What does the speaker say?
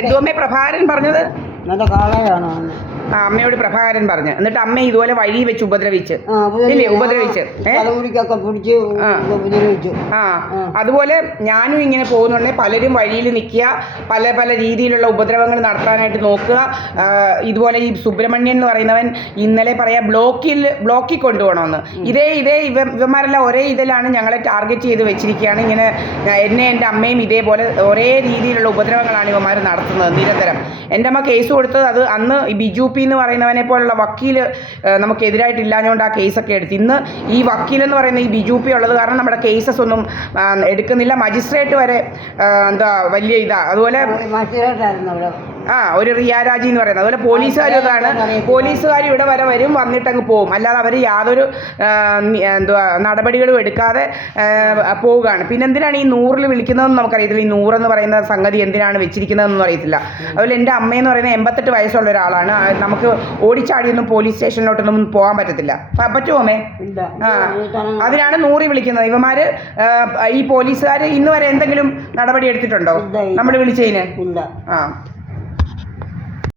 എന്തോമ്മേ പ്രഭാകരൻ പറഞ്ഞത്? നല്ല കാളയാണോ? അമ്മയോട് പ്രഭാകരൻ പറഞ്ഞു. എന്നിട്ട് അമ്മ ഇതുപോലെ വഴി വെച്ച് ഉപദ്രവിച്ച് ഇല്ലേ? ഉപദ്രവിച്ച് അതുപോലെ ഞാനും ഇങ്ങനെ പോകുന്നുണ്ടെ പലരും വഴിയിൽ നിൽക്കുക, പല പല രീതിയിലുള്ള ഉപദ്രവങ്ങൾ നടത്താനായിട്ട് നോക്കുക. ഇതുപോലെ ഈ സുബ്രഹ്മണ്യൻ എന്ന് പറയുന്നവൻ ഇന്നലെ പറയാ ബ്ലോക്കിൽ കൊണ്ടുപോകണമെന്ന്. ഇവന്മാരെല്ലാം ഒരേ ഇതിലാണ് ഞങ്ങളെ ടാർഗറ്റ് ചെയ്ത് വെച്ചിരിക്കുകയാണ്. ഇങ്ങനെ എൻ്റെ അമ്മയും ഇതേപോലെ ഒരേ രീതിയിലുള്ള ഉപദ്രവങ്ങളാണ് ഇവന്മാർ നടത്തുന്നത് നിരന്തരം. എൻ്റെ അമ്മ കേസ് കൊടുത്തത് അത് അന്ന് ബിജു പി എന്ന് പറയുന്നവനെ പോലുള്ള വക്കീൽ നമുക്കെതിരായിട്ടില്ലാഞ്ഞുകൊണ്ട് ആ കേസൊക്കെ എടുത്ത്. ഇന്ന് ഈ വക്കീലെന്ന് പറയുന്ന ഈ ബിജു പി ഉള്ളത് കാരണം നമ്മുടെ കേസസ് ഒന്നും എടുക്കുന്നില്ല. മജിസ്ട്രേറ്റ് വരെ വലിയ അതുപോലെ ഒരു റിയാരാജി എന്ന് പറയുന്നത്. അതുപോലെ പോലീസുകാരും അതാണ്. പോലീസുകാർ ഇവിടെ വരെ വരും, വന്നിട്ടങ്ങ് പോകും. അല്ലാതെ അവർ യാതൊരു നടപടികളും എടുക്കാതെ പോവുകയാണ്. പിന്നെ എന്തിനാണ് ഈ 100 വിളിക്കുന്നതെന്ന് നമുക്കറിയത്തില്ല. ഈ 100 എന്ന് പറയുന്ന സംഗതി എന്തിനാണ് വെച്ചിരിക്കുന്നതെന്നൊന്നും അറിയത്തില്ല. അതുപോലെ എൻ്റെ അമ്മയെന്ന് പറയുന്നത് 88 വയസ്സുള്ള ഒരാളാണ്. നമുക്ക് ഓടിച്ചാടിയൊന്നും പോലീസ് സ്റ്റേഷനിലോട്ടൊന്നും പോകാൻ പറ്റത്തില്ല. പറ്റുമോ അമ്മേ? അതിനാണ് 100 വിളിക്കുന്നത്. ഇവന്മാർ ഈ പോലീസുകാർ ഇന്ന് വരെ എന്തെങ്കിലും നടപടി എടുത്തിട്ടുണ്ടോ നമ്മൾ വിളിച്ചതിന്?